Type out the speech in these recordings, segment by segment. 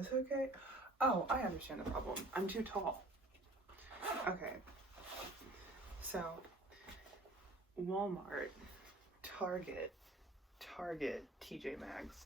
this okay? Oh, I understand the problem. I'm too tall. Okay. So, Walmart, Target, TJ Maxx.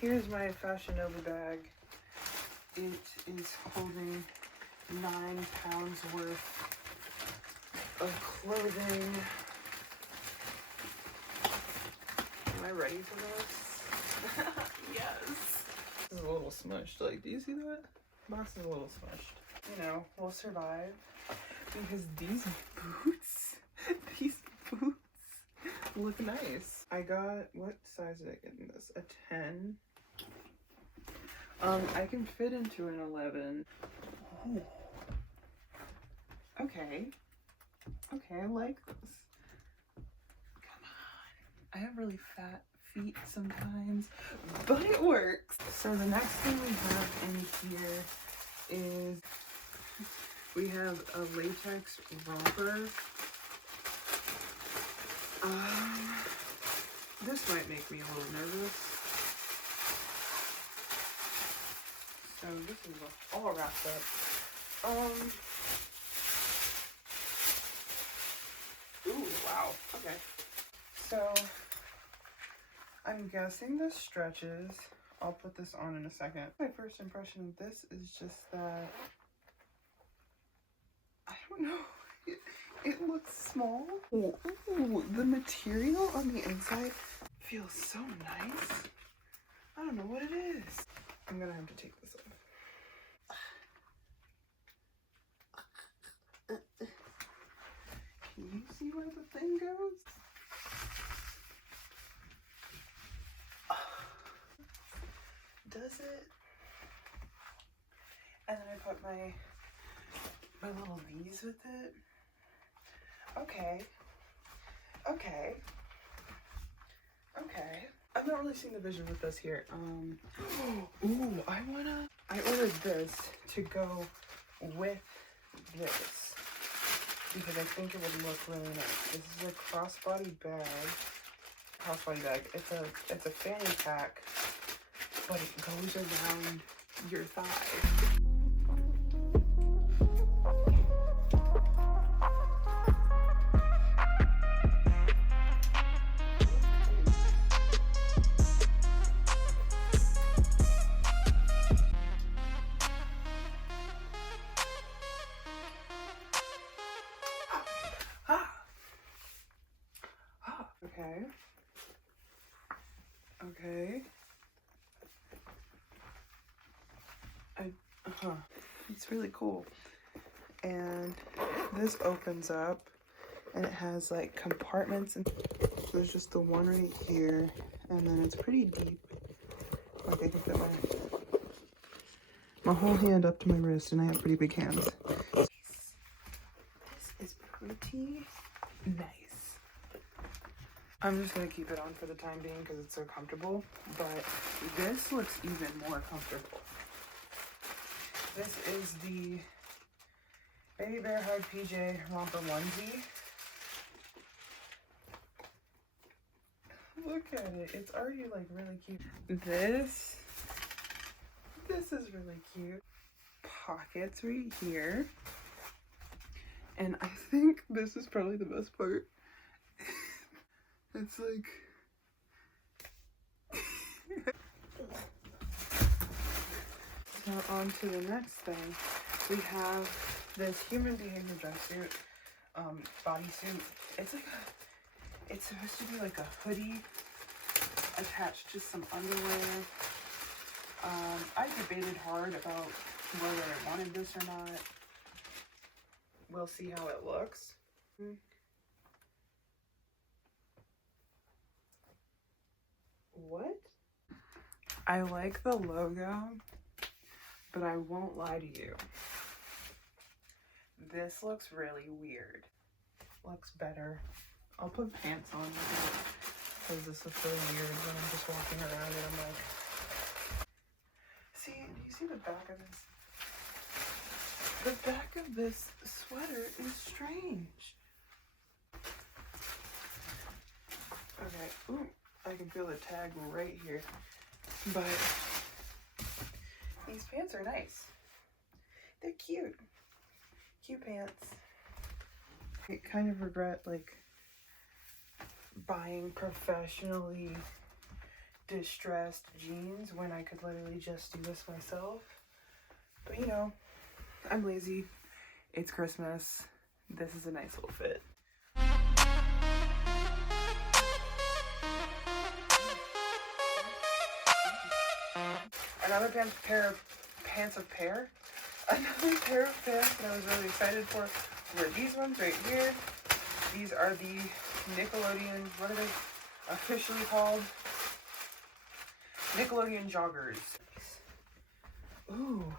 Here's my Fashion Nova bag. It is holding 9 pounds worth of clothing. Am I ready for this? Yes. This is a little smushed. Like, do you see that? The box is a little smushed. You know, we'll survive because these boots look nice. I got, what size did I get in this? A 10. I can fit into an 11. Oh. Okay. Okay, I like this. Come on. I have really fat feet sometimes, but it works. So the next thing we have in here is we have a latex romper. This might make me a little nervous. So this is all wrapped up. Ooh, wow. Okay. So I'm guessing this stretches. I'll put this on in a second. My first impression of this is just that, I don't know. It looks small. Ooh, the material on the inside feels so nice. I don't know what it is. I'm gonna have to take this off. Can you see where the thing goes? Does it? And then I put my little V's with it. Okay. Okay. Okay. I'm not really seeing the vision with this here. Ooh, I ordered this to go with this because I think it would look really nice. This is a crossbody bag. It's a fanny pack, but it goes around your thigh. Okay. It's really cool. And this opens up and it has like compartments, and there's just the one right here, and then it's pretty deep. Like I can fit my whole hand up to my wrist, and I have pretty big hands. This is pretty nice. I'm just gonna keep it on for the time being because it's so comfortable, but this looks even more comfortable. This is the Baby Bear Hug PJ Romper Onesie. Look at it. It's already like really cute. This is really cute. Pockets right here. And I think this is probably the best part. It's like... So on to the next thing. We have this human behavior dress suit, bodysuit. It's supposed to be like a hoodie attached to some underwear. I debated hard about whether I wanted this or not. We'll see how it looks. What? I like the logo, but I won't lie to you. This looks really weird. Looks better. I'll put pants on because this looks really weird when I'm just walking around and I'm like... See, do you see the back of this? The back of this sweater is strange. Okay, ooh, I can feel the tag right here. But these pants are nice. They're cute. Cute pants. I kind of regret like buying professionally distressed jeans when I could literally just do this myself. But you know, I'm lazy. It's Christmas. This is a nice little fit. Another pair of pants that I was really excited for were these ones right here. These are the Nickelodeon, what are they officially called? Nickelodeon joggers. Ooh,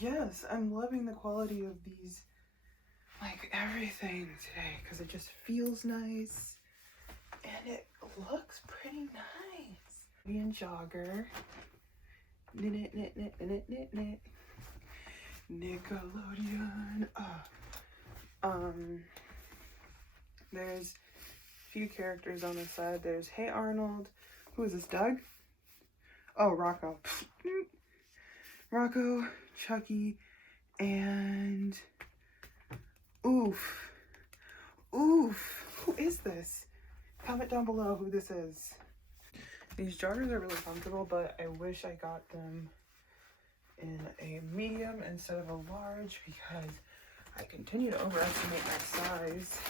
yes, I'm loving the quality of these, like everything today, because it just feels nice and it looks pretty nice. Nickelodeon jogger. Nickelodeon. There's a few characters on the side. There's Hey Arnold. Who is this, Doug? Oh, Rocco. Rocco, Chucky, and Oof. Oof. Who is this? Comment down below who this is. These joggers are really comfortable, but I wish I got them in a medium instead of a large because I continue to overestimate my size.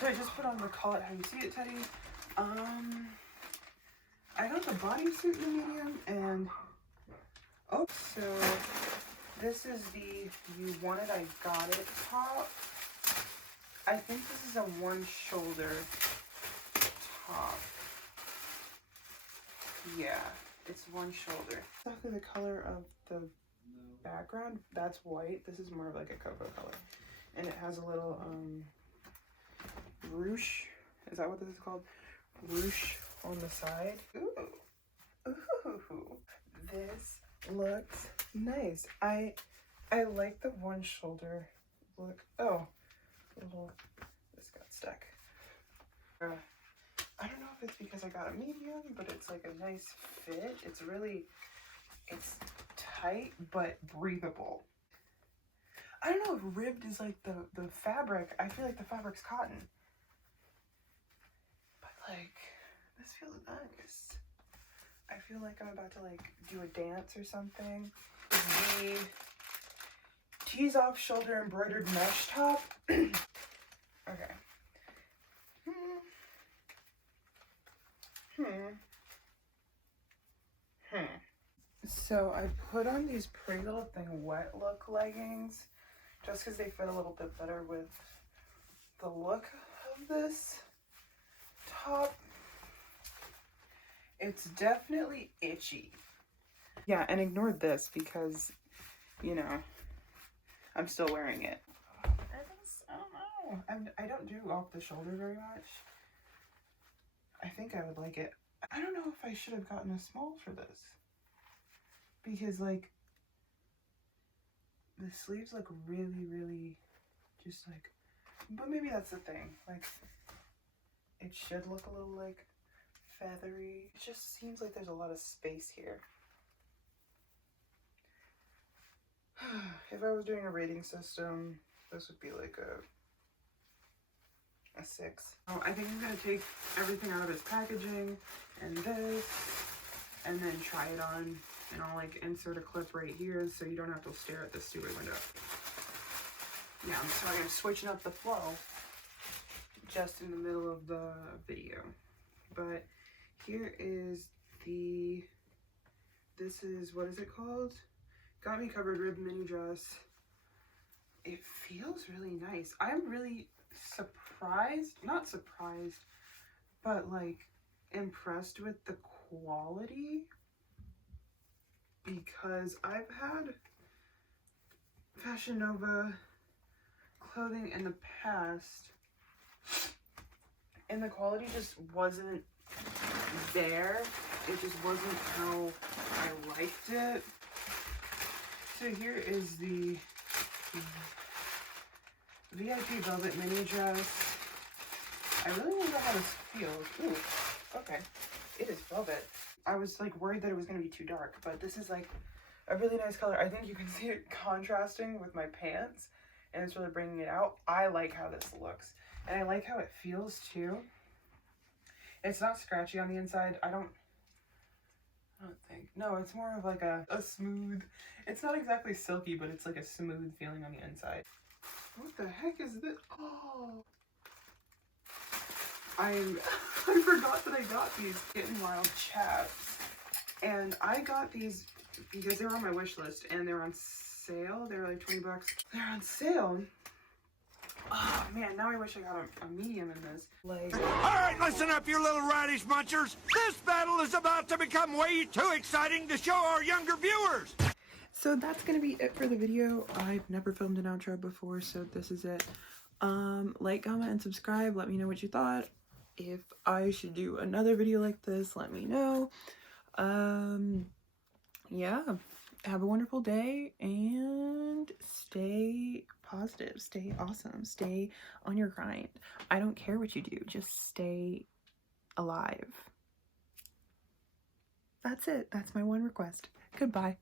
So I just put on the Call It How You See It teddy. I got the bodysuit in the medium, and oh, so this is the You Want It, I Got It top. I think this is a one shoulder top. Yeah, it's one shoulder. Exactly the color of the background. That's white. This is more of like a cocoa color. And it has a little ruche. Is that what this is called? Ruche on the side. Ooh. Ooh. This looks nice. I like the one shoulder look. Oh, this got stuck. I don't know if it's because I got a medium, but it's like a nice fit. It's tight, but breathable. I don't know if ribbed is like the fabric. I feel like the fabric's cotton. But like, this feels nice. I feel like I'm about to like do a dance or something. The tease off shoulder embroidered mesh top. Okay. So I put on these Pretty Little Thing wet look leggings just because they fit a little bit better with the look of this top. It's definitely itchy. Yeah, and ignore this because, you know, I'm still wearing it. I don't know. I don't do off the shoulder very much. I think I would like it. I don't know if I should have gotten a small for this. Because, like, the sleeves look really, really just like, but maybe that's the thing. Like, it should look a little, like, feathery. It just seems like there's a lot of space here. If I was doing a rating system, this would be like a 6. Oh, I think I'm going to take everything out of its packaging and this, and then try it on. And I'll like insert a clip right here so you don't have to stare at this stupid window. Yeah, I'm sorry, I'm switching up the flow just in the middle of the video. But here is this is, what is it called? Got Me Covered Rib Mini Dress. It feels really nice. I'm really surprised, not surprised, but like impressed with the quality. Because I've had Fashion Nova clothing in the past and the quality just wasn't there. It just wasn't how I liked it. So here is the VIP velvet mini dress. I really want to know how this feels. Ooh, okay. It is velvet. I was like worried that it was going to be too dark, but this is like a really nice color. I think you can see it contrasting with my pants, and it's really bringing it out. I like how this looks, and I like how it feels too. It's not scratchy on the inside. I don't think. No, it's more of like a smooth, it's not exactly silky, but it's like a smooth feeling on the inside. What the heck is this? Oh, I forgot that I got these Kitten Wild chaps, and I got these because they were on my wish list and they're on sale. They're like 20 bucks. They're on sale. Oh man, now I wish I got a medium in this. Like, alright, listen up, you little radish munchers. This battle is about to become way too exciting to show our younger viewers. So that's gonna be it for the video. I've never filmed an outro before, so this is it. Like, comment, and subscribe. Let me know what you thought. If I should do another video like this, let me know. Yeah, have a wonderful day and stay positive, stay awesome, stay on your grind. I don't care what you do, just stay alive. That's it. That's my one request. Goodbye.